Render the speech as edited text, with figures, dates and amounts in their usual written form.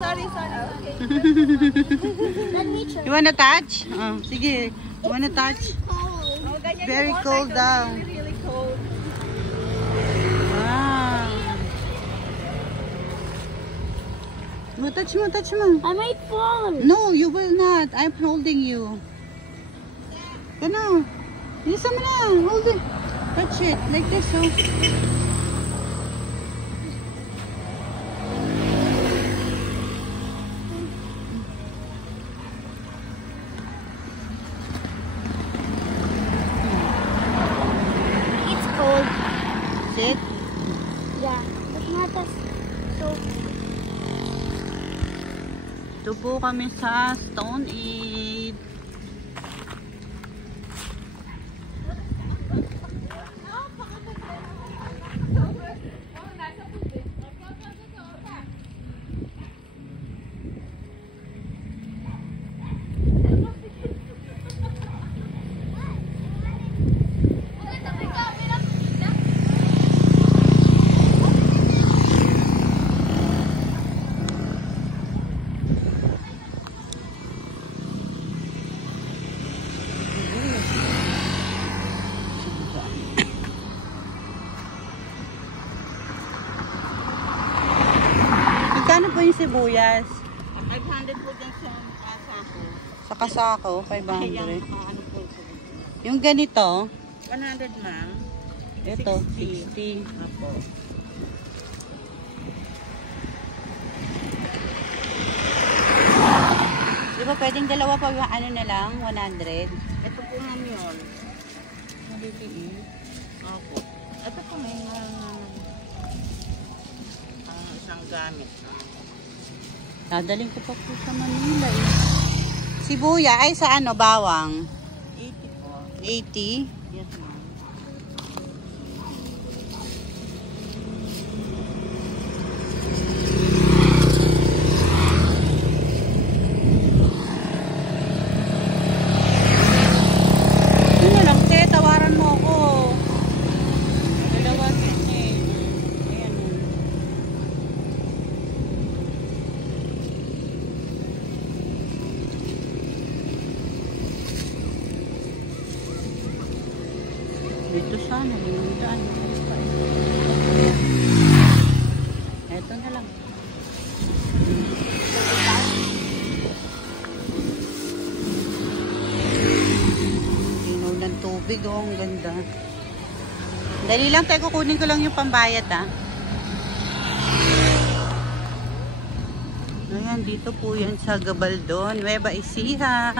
Sorry. Okay. Let me try. You wanna touch? Oh, sige. You wanna touch? Cold. Very cold daw. Really cold. Wow. Touch mo. I might fall. No, you will not. I'm holding you. Gano. Isa mo na. Hold it. Touch it. Like this, oh. It's cold. Sit. Yeah, but not as so. Ito po kami sa Stone Age. Magkano po yung sibuyas? 500 po dyan sa kasako. Sa kasako, Ayan, 500. ano po. Yung ganito, 100 ma'am. ito, 60. 60. Apo. Di ba pwedeng dalawa pa, ano na lang, 100? Ito po ma'am yun. Maliliit. Opo. Ito po may isang gamit. Dadaling ko pa po sa Manila eh. Sibuya, ay sa ano, bawang? 80 po. 80. Yes ma'am. Yun na lang, te, tawaran mo ako. Dalawa, eh. Ayan. Dito sana, binuntaan. Eto na lang. Inom ng tubig, oh, ang ganda. Dali lang, tayo kukunin ko lang yung pambayad, ah. Ayan, dito po yan sa Gabaldon, Nueva Ecija.